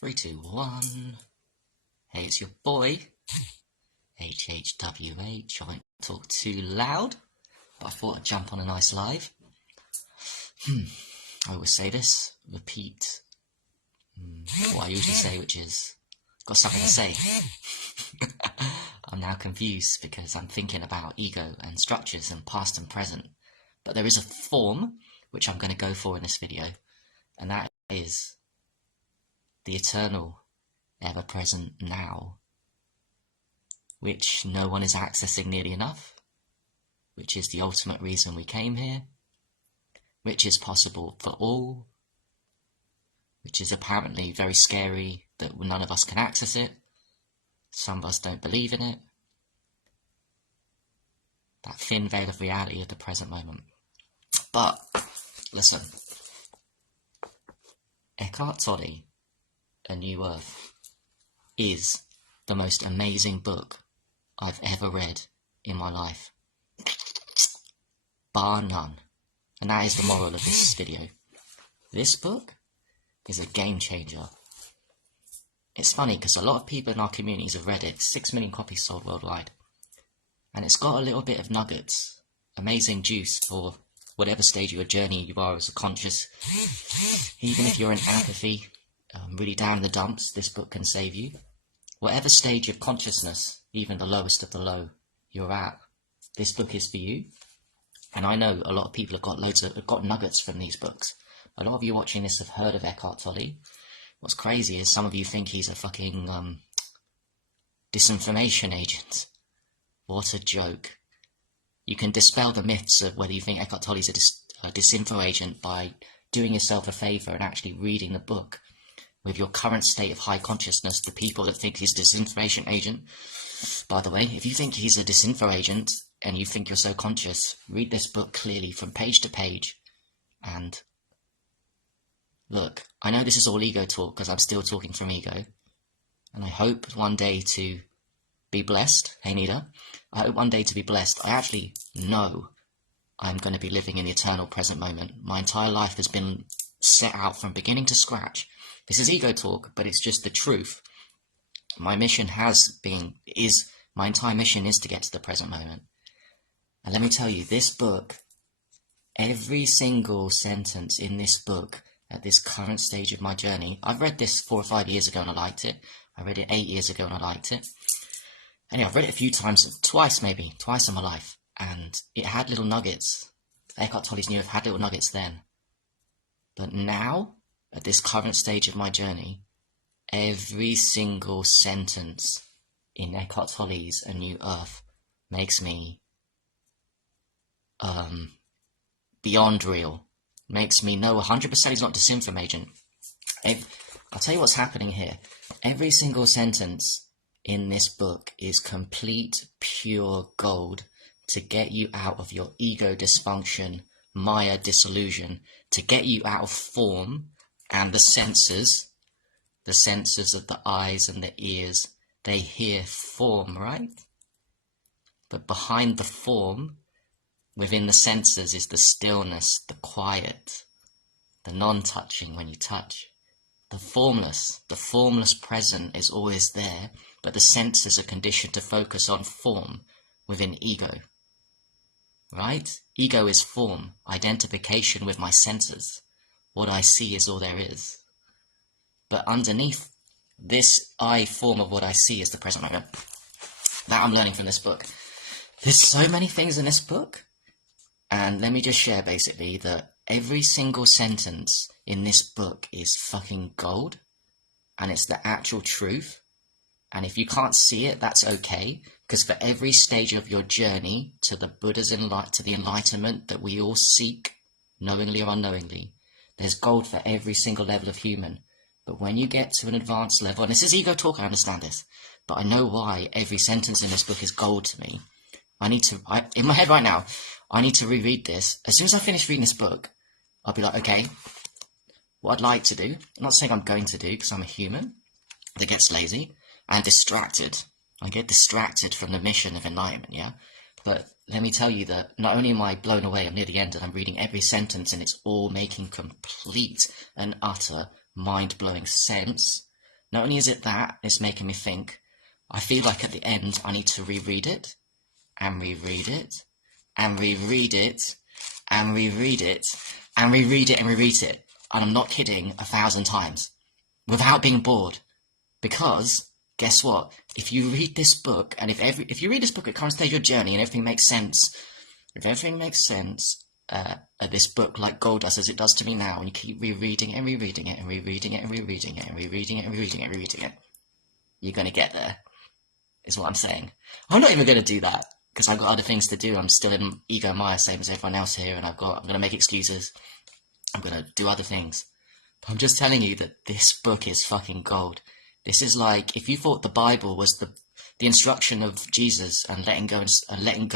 Three, two, one. Hey, it's your boy, HHWH. I won't talk too loud, but I thought I'd jump on a nice live. I always say this, repeat what I usually say, which is, got something to say. I'm now confused because I'm thinking about ego and structures and past and present. But there is a form which I'm going to go for in this video, and that is the eternal, ever-present now, which no one is accessing nearly enough, which is the ultimate reason we came here, which is possible for all, which is apparently very scary that none of us can access it. Some of us don't believe in it. That thin veil of reality at the present moment. But, listen, Eckhart Tolle, A New Earth, is the most amazing book I've ever read in my life. Bar none. And that is the moral of this video. This book is a game changer. It's funny because a lot of people in our communities have read it. 6 million copies sold worldwide. And it's got a little bit of nuggets. Amazing juice for whatever stage of your journey you are as a conscious. Even if you're in apathy, really down in the dumps, this book can save you. Whatever stage of consciousness, even the lowest of the low you're at, this book is for you. And I know a lot of people have got nuggets from these books. A lot of you watching this have heard of Eckhart Tolle. What's crazy is some of you think he's a fucking disinformation agent. What a joke. You can dispel the myths of whether you think Eckhart Tolle is a disinfo agent by doing yourself a favour and actually reading the book with your current state of high consciousness. The people that think he's a disinformation agent, by the way, if you think he's a disinfo agent and you think you're so conscious, read this book clearly from page to page. And look, I know this is all ego talk because I'm still talking from ego. And I hope one day to be blessed. Hey, Nita. I hope one day to be blessed. I actually know I'm going to be living in the eternal present moment. My entire life has been set out from beginning to scratch. This is ego talk, but it's just the truth. My mission my entire mission is to get to the present moment. And let me tell you, this book, every single sentence in this book at this current stage of my journey, I've read this 4 or 5 years ago and I liked it. I read it 8 years ago and I liked it. Anyway, I've read it a few times, twice in my life, and it had little nuggets. Eckhart Tolle's New Earth had little nuggets then. But now, at this current stage of my journey, every single sentence in Eckhart Tolle's A New Earth makes me beyond real. Makes me know 100% he's not a disinformation agent. I'll tell you what's happening here. Every single sentence in this book is complete, pure gold to get you out of your ego dysfunction, Maya disillusion, to get you out of form and the senses of the eyes and the ears, they hear form, right? But behind the form, within the senses, is the stillness, the quiet, the non-touching when you touch. The formless present is always there, but the senses are conditioned to focus on form within ego. Right? Ego is form, identification with my senses. What I see is all there is. But underneath this I form of what I see is the present moment. That I'm learning from this book. There's so many things in this book. And let me just share basically that every single sentence in this book is fucking gold. And it's the actual truth. And if you can't see it, that's okay. Because for every stage of your journey to the Buddha's to the enlightenment that we all seek, knowingly or unknowingly, there's gold for every single level of human. But when you get to an advanced level, and this is ego talk, I understand this, but I know why every sentence in this book is gold to me. In my head right now, I need to reread this. As soon as I finish reading this book, I'll be like, okay, what I'd like to do, I'm not saying I'm going to do, because I'm a human that gets lazy and distracted. I get distracted from the mission of enlightenment, yeah? But let me tell you that not only am I blown away, I'm near the end and I'm reading every sentence and it's all making complete and utter mind-blowing sense, Not only is it that, it's making me think. I feel like at the end I need to reread it, and reread it, and reread it, and reread it, and reread it, and reread it. And I'm not kidding, 1,000 times. Without being bored. Because, guess what? If you read this book, and if you read this book, it comes to your journey and everything makes sense. If everything makes sense, this book like gold does, as it does to me now, and you keep rereading it and rereading it and rereading it and rereading it and rereading it and rereading it and rereading it, you're going to get there, is what I'm saying. I'm not even going to do that, because I've got other things to do. I'm still in ego Maya, same as everyone else here, and I'm going to make excuses. I'm going to do other things. But I'm just telling you that this book is fucking gold. This is like, if you thought the Bible was the instruction of Jesus and letting go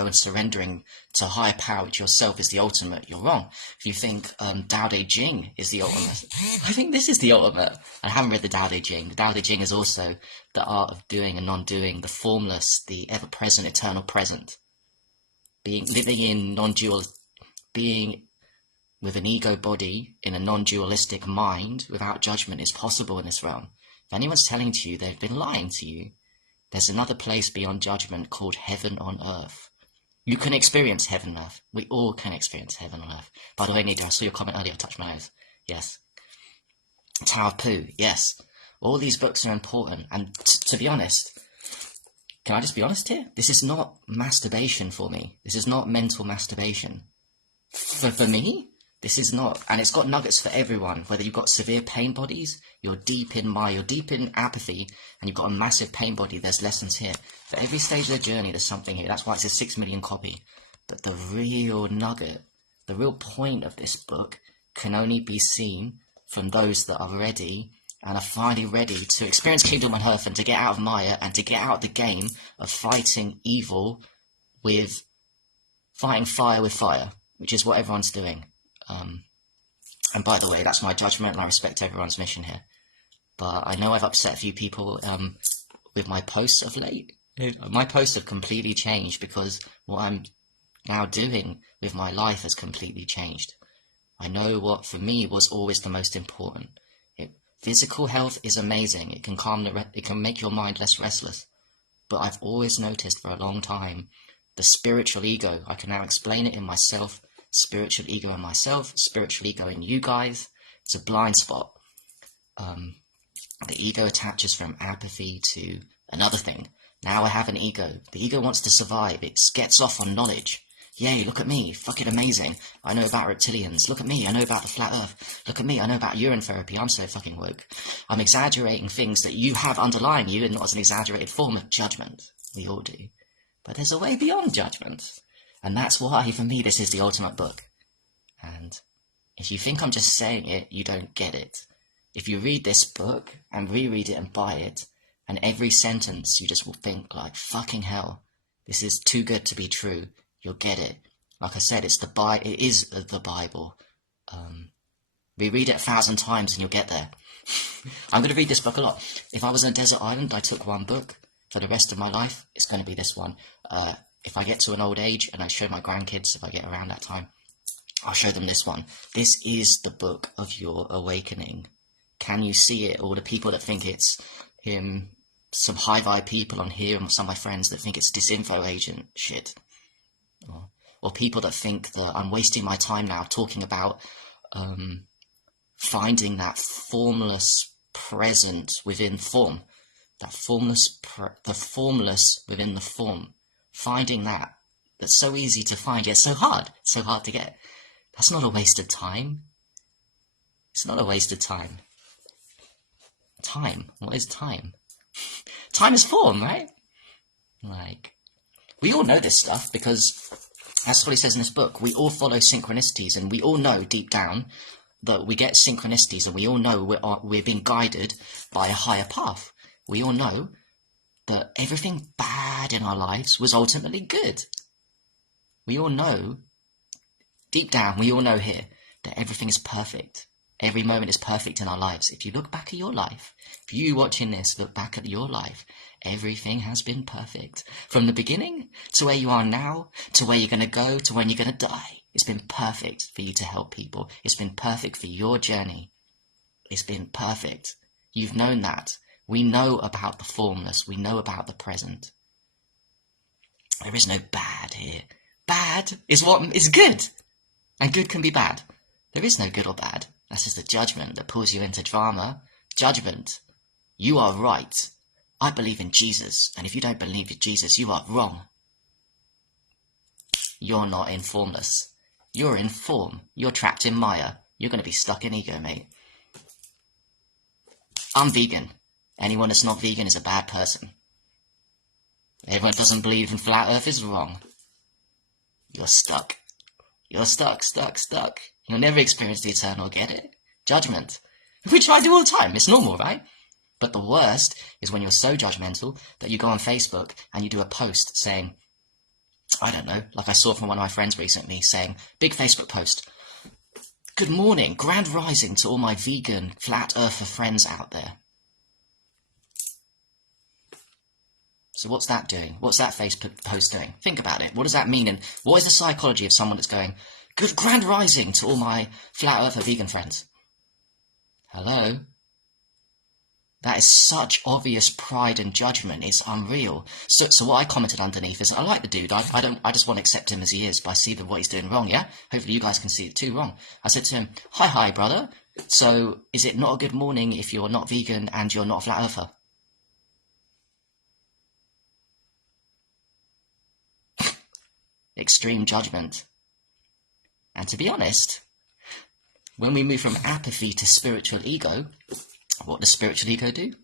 and surrendering to a higher power, which yourself is the ultimate, you're wrong. If you think Tao Te Ching is the ultimate, I think this is the ultimate. I haven't read the Tao Te Ching. The Tao Te Ching is also the art of doing and non-doing, the formless, the ever-present, eternal present. Living in non-dual, being with an ego body in a non-dualistic mind without judgment is possible in this realm. If anyone's telling to you they've been lying to you, there's another place beyond judgment called heaven on earth. You can experience heaven on earth. We all can experience heaven on earth. By the way, Nita, I saw your comment earlier. I touched my nose. Yes. Tao of Pooh. Yes. All these books are important. And to be honest, can I just be honest here? This is not masturbation for me. This is not mental masturbation. For me, this is not. And it's got nuggets for everyone. Whether you've got severe pain bodies, you're deep in apathy, and you've got a massive pain body, there's lessons here. For every stage of the journey, there's something here. That's why it's a 6 million copy. But the real nugget, the real point of this book can only be seen from those that are ready and are finally ready to experience Kingdom on Earth and to get out of Maya and to get out of the game of fighting evil with fighting fire with fire, which is what everyone's doing. And by the way, that's my judgment, and I respect everyone's mission here. But I know I've upset a few people with my posts of late. My posts have completely changed because what I'm now doing with my life has completely changed. I know what for me was always the most important. Physical health is amazing. It can make your mind less restless. But I've always noticed for a long time the spiritual ego. I can now explain it in myself. Spiritual ego in myself, spiritual ego in you guys. It's a blind spot. The ego attaches from apathy to another thing. Now I have an ego. The ego wants to survive. It gets off on knowledge. Yay, look at me, fucking amazing. I know about reptilians. Look at me, I know about the flat earth. Look at me, I know about urine therapy. I'm so fucking woke. I'm exaggerating things that you have underlying you and not as an exaggerated form of judgment. We all do. But there's a way beyond judgment. And that's why, for me, this is the ultimate book. And if you think I'm just saying it, you don't get it. If you read this book and reread it and buy it, and every sentence you just will think like, fucking hell, this is too good to be true, you'll get it. Like I said, it is the Bible. Reread it 1,000 times and you'll get there. I'm going to read this book a lot. If I was on a desert island, I took one book for the rest of my life, it's going to be this one. If I get to an old age and I show my grandkids, if I get around that time, I'll show them this one. This is the book of your awakening. Can you see it? All the people that think it's him, some high vibe people on here, and some of my friends that think it's disinfo agent shit. Or people that think that I'm wasting my time now talking about finding that formless present within form. That the formless within the form. Finding that's so easy to find, yet so hard to get. That's not a waste of time. It's not a waste of time. Time, what is time? Time is form, right? Like, we all know this stuff because, that's what he says in this book, we all follow synchronicities, and we all know deep down that we get synchronicities, and we all know we're being guided by a higher path. We all know that everything bad in our lives was ultimately good. We all know, deep down, we all know here that everything is perfect. Every moment is perfect in our lives. If you look back at your life, if you watching this look back at your life, everything has been perfect. From the beginning to where you are now, to where you're going to go, to when you're going to die. It's been perfect for you to help people. It's been perfect for your journey. It's been perfect. You've known that. We know about the formless. We know about the present. There is no bad here. Bad is what is good. And good can be bad. There is no good or bad. That's just a judgment that pulls you into drama. Judgment. You are right. I believe in Jesus. And if you don't believe in Jesus, you are wrong. You're not in formless. You're in form. You're trapped in Maya. You're going to be stuck in ego, mate. I'm vegan. Anyone that's not vegan is a bad person. Everyone that doesn't believe in flat earth is wrong. You're stuck. You're stuck. You'll never experience the eternal, get it? Judgment. Which I do all the time. It's normal, right? But the worst is when you're so judgmental that you go on Facebook and you do a post saying, I don't know, like I saw from one of my friends recently saying, big Facebook post, good morning, grand rising to all my vegan, flat earther friends out there. So what's that doing? What's that Facebook post doing? Think about it. What does that mean? And what is the psychology of someone that's going, good grand rising to all my flat earther vegan friends? Hello? That is such obvious pride and judgment. It's unreal. So what I commented underneath is, I like the dude. I just want to accept him as he is, but I see that what he's doing wrong, yeah? Hopefully you guys can see it too wrong. I said to him, hi, brother. So is it not a good morning if you're not vegan and you're not a flat earther? Extreme judgment. And to be honest, when we move from apathy to spiritual ego, what does spiritual ego do?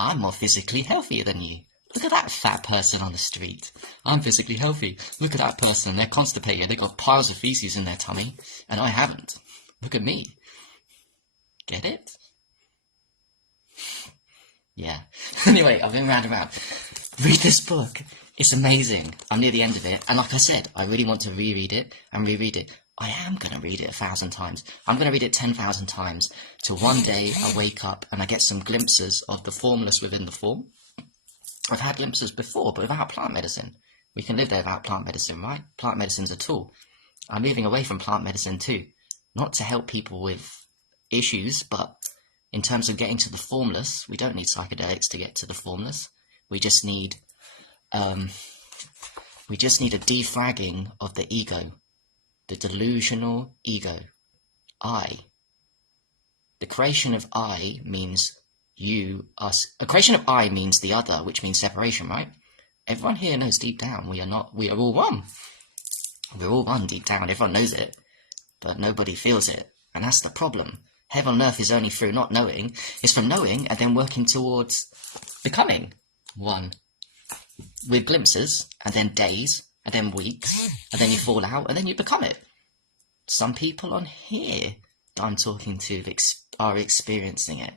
I'm more physically healthier than you. Look at that fat person on the street. I'm physically healthy. Look at that person. They're constipated. They've got piles of feces in their tummy. And I haven't. Look at me. Get it? Yeah. Anyway, I've been round and round. Read this book. It's amazing. I'm near the end of it. And like I said, I really want to reread it and reread it. I am going to read it 1,000 times. I'm going to read it 10,000 times till one day I wake up and I get some glimpses of the formless within the form. I've had glimpses before, but without plant medicine. We can live there without plant medicine, right? Plant medicine's a tool. I'm moving away from plant medicine too. Not to help people with issues, but in terms of getting to the formless, we don't need psychedelics to get to the formless. We just need a defragging of the ego. The delusional ego. I. The creation of I means you, us. A creation of I means the other, which means separation, right? Everyone here knows deep down we are all one. We're all one deep down, everyone knows it, but nobody feels it, and that's the problem. Heaven on earth is only through not knowing, it's from knowing and then working towards becoming one. With glimpses, and then days, and then weeks, and then you fall out, and then you become it. Some people on here that I'm talking to are experiencing it.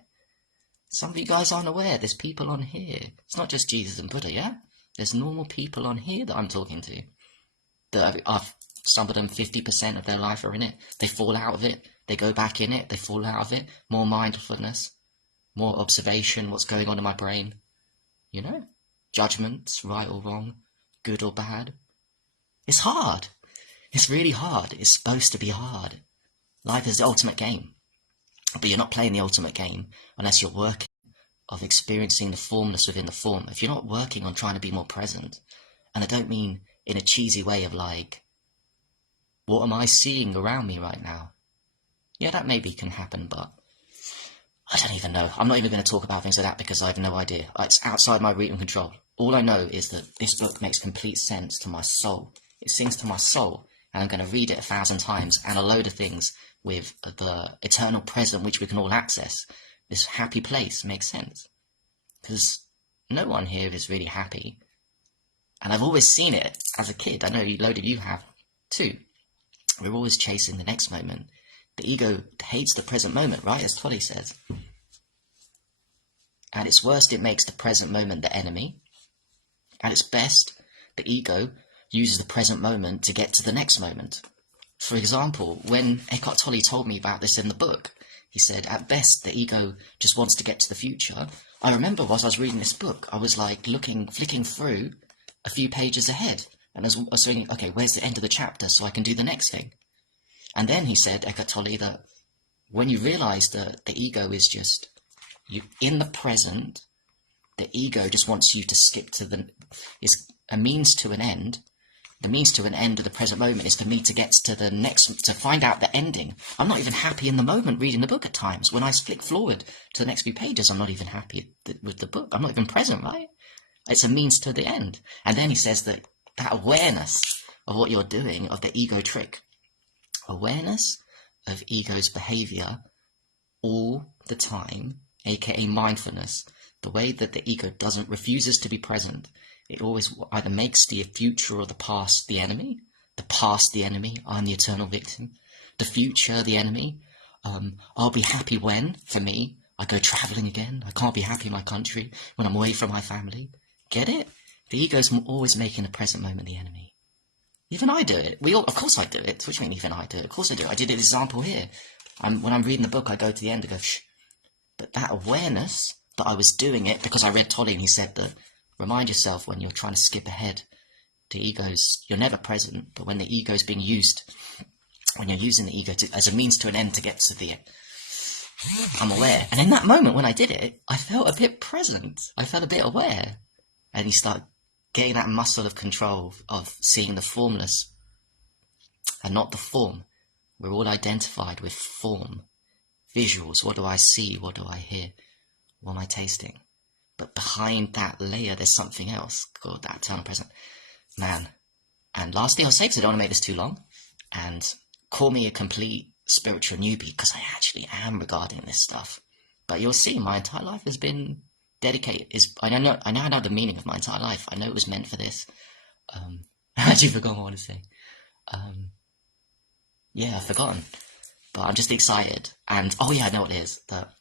Some of you guys aren't aware there's people on here. It's not just Jesus and Buddha, yeah? There's normal people on here that I'm talking to. That are, some of them, 50% of their life are in it. They fall out of it. They go back in it. They fall out of it. More mindfulness. More observation. What's going on in my brain. You know? Judgments, right or wrong. Good or bad. It's hard. It's really hard. It's supposed to be hard. Life is the ultimate game. But you're not playing the ultimate game unless you're working of experiencing the formless within the form. If you're not working on trying to be more present, and I don't mean in a cheesy way of like, what am I seeing around me right now? Yeah, that maybe can happen, but I don't even know. I'm not even going to talk about things like that because I have no idea. It's outside my reach and control. All I know is that this book makes complete sense to my soul. It sings to my soul, and I'm going to read it 1,000 times, and a load of things with the eternal present which we can all access. This happy place makes sense. Because no one here is really happy. And I've always seen it as a kid. I know a load of you have too. We're always chasing the next moment. The ego hates the present moment, right? As Tolle says. At its worst, it makes the present moment the enemy. At its best, the ego uses the present moment to get to the next moment. For example, when Eckhart Tolle told me about this in the book, he said, at best, the ego just wants to get to the future. I remember whilst I was reading this book, I was like flicking through a few pages ahead. And I was thinking, okay, where's the end of the chapter so I can do the next thing? And then he said, Eckhart Tolle, that when you realise that the ego is just you in the present, the ego just wants you to skip to it's a means to an end. The means to an end of the present moment is for me to get to the next, to find out the ending. I'm not even happy in the moment reading the book at times. When I flick forward to the next few pages, I'm not even happy with the book. I'm not even present, right? It's a means to the end. And then he says that awareness of what you're doing, of the ego trick, awareness of ego's behavior all the time, aka mindfulness, the way that the ego refuses to be present. It always either makes the future or the past the enemy. The past the enemy, I'm the eternal victim. The future the enemy. I'll be happy when, for me, I go travelling again. I can't be happy in my country when I'm away from my family. Get it? The ego's always making the present moment the enemy. Even I do it. Of course I do it. Which means even I do it. Of course I do it. I did an example here. When I'm reading the book, I go to the end and go, shh. But that awareness that I was doing it, because I read Tolle and he said that, remind yourself when you're trying to skip ahead, you're never present, but when the ego's being used, when you're using the ego as a means to an end to get to I'm aware. And in that moment when I did it, I felt a bit present. I felt a bit aware. And you start getting that muscle of control of seeing the formless and not the form. We're all identified with form, visuals. What do I see? What do I hear? What am I tasting? But behind that layer, there's something else called that eternal present. Man. And lastly, I'll say, because I don't want to make this too long, and call me a complete spiritual newbie, because I actually am regarding this stuff. But you'll see, my entire life has been dedicated. I now know the meaning of my entire life. I know it was meant for this. I actually forgot what I want to say. Yeah, I've forgotten. But I'm just excited. And, oh yeah, I know what it is. That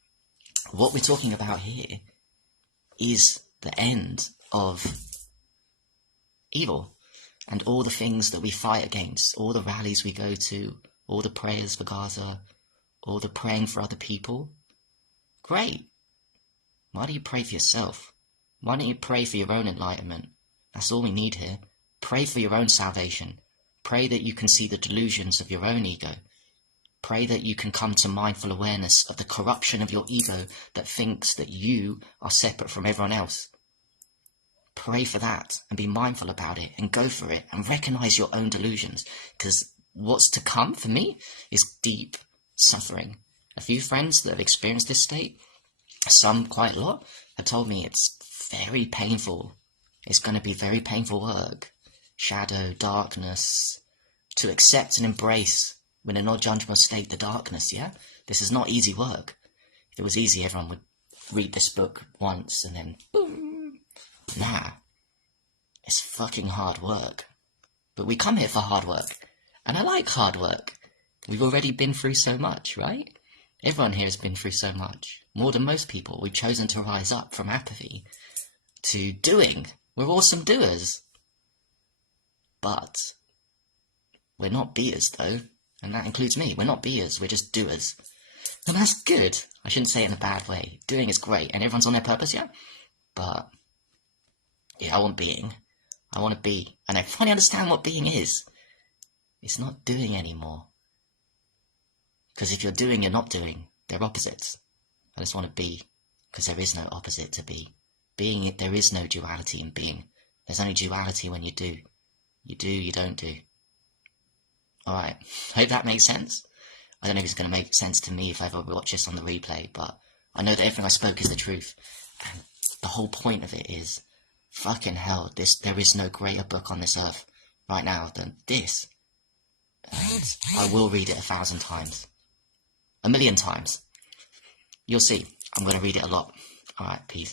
what we're talking about here is the end of evil and all the things that we fight against, all the rallies we go to, all the prayers for Gaza, all the praying for other people. Great. Why don't you pray for yourself? Why don't you pray for your own enlightenment? That's all we need here. Pray for your own salvation. Pray that you can see the delusions of your own ego. Pray that you can come to mindful awareness of the corruption of your ego that thinks that you are separate from everyone else. Pray for that and be mindful about it and go for it and recognize your own delusions, because what's to come for me is deep suffering. A few friends that have experienced this state, some quite a lot, have told me it's very painful. It's going to be very painful work. Shadow, darkness, to accept and embrace in a non-judgmental state the darkness, yeah? This is not easy work. If it was easy, everyone would read this book once and then boom. Nah. It's fucking hard work. But we come here for hard work. And I like hard work. We've already been through so much, right? Everyone here has been through so much. More than most people. We've chosen to rise up from apathy to doing. We're awesome doers. But we're not beers, though. And that includes me. We're not beers, we're just doers. And that's good. I shouldn't say it in a bad way. Doing is great, and everyone's on their purpose, yeah? But, yeah, I want being. I want to be. And I finally understand what being is. It's not doing anymore. Because if you're doing, you're not doing. They're opposites. I just want to be. Because there is no opposite to be. Being, there is no duality in being. There's only duality when you do. You do, you don't do. Alright, hope that makes sense. I don't know if it's going to make sense to me if I ever watch this on the replay, but I know that everything I spoke is the truth. And the whole point of it is, fucking hell, there is no greater book on this earth right now than this. And I will read it 1,000 times. 1,000,000 times. You'll see, I'm going to read it a lot. Alright, peace.